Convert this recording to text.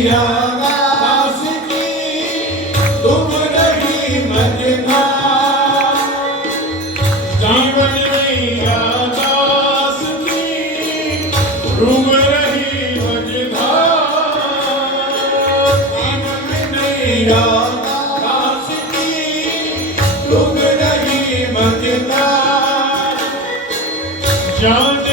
मैया दास की तुम रही मझधार। जीवन मैया दास की डूब रही मझधार। जीवन मैया दास की तुम रही मझधार। जान